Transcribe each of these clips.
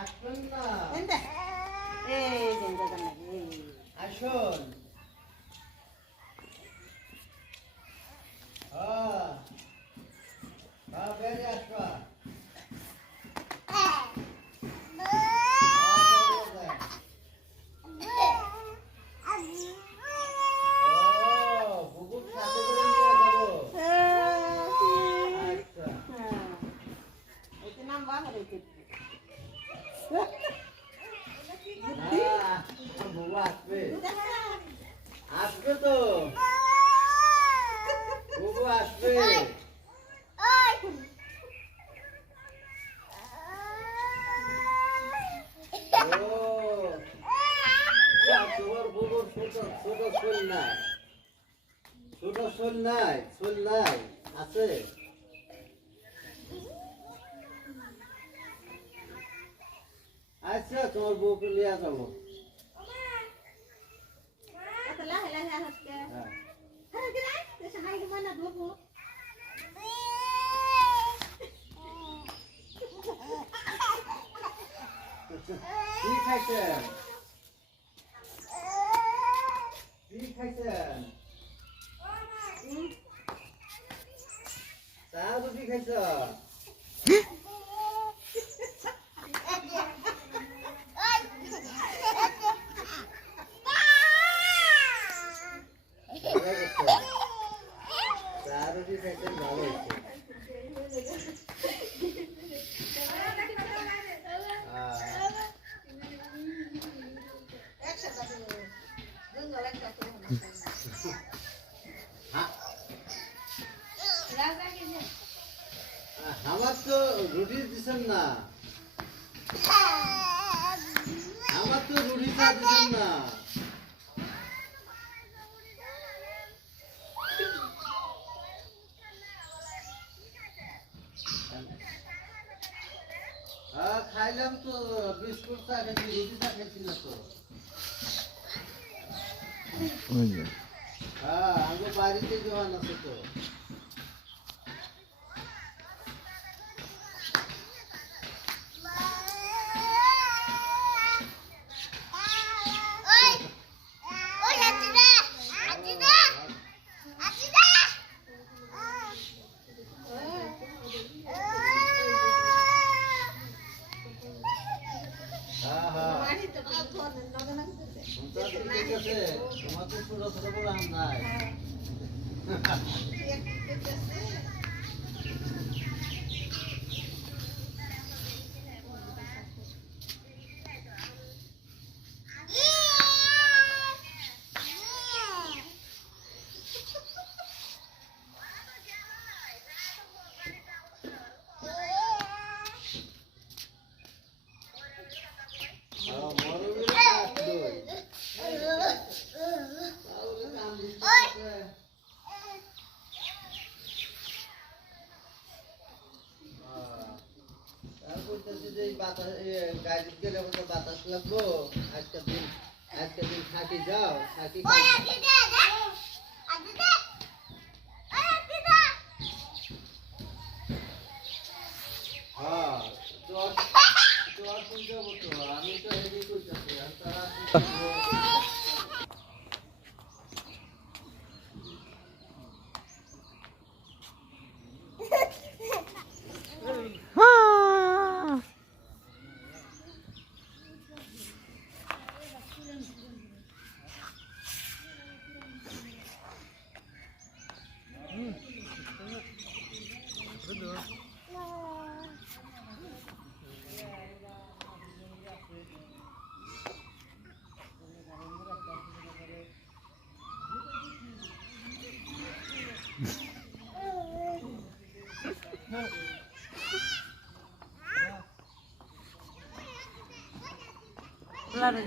আসুন না। এই যে আসুন। বেরিয়ে আসবা। বুবুর সাথে করে নিয়ে যাবো। আচ্ছা। এটা নাম বাবা রেখে বুবু আসবে। আসবে তো। বুবু আসবে। তোমার বুবুর ছোট ছোট শোল নাই, ছোট শোল নাই, শোল নাই আছে। আচ্ছা তোমার বউকে নিয়ে যাবো। কি খাইছেন? কি খাইছেন? চা রুটি খাইছ? চা রুটি খাইছেন, ভালো হয়েছে। আমার তো রুটি দিচ্ছেন না, আমার তো রুটি চা দিচ্ছেন না। খাইলাম তো, বিস্কুট চা খেয়েছি, রুটি চা খেয়েছি না তো। আমার বাড়িতে জোয়ান আছে তো। তোমাদের ছোট ছোট বড় আম নাই। গাড়ি গেলে বাতাস লাগবো। আজকের দিন থাকি, যাও থাকি। হ্যাঁ তোর শুনতে হবো তো, আমি তো হেভি করতেছি আর তারা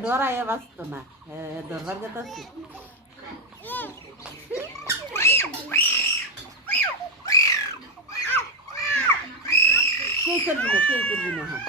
ডরাইয়া বাঁচত না, ধরবার কথা কে করবি না, কে করবি না। হ্যাঁ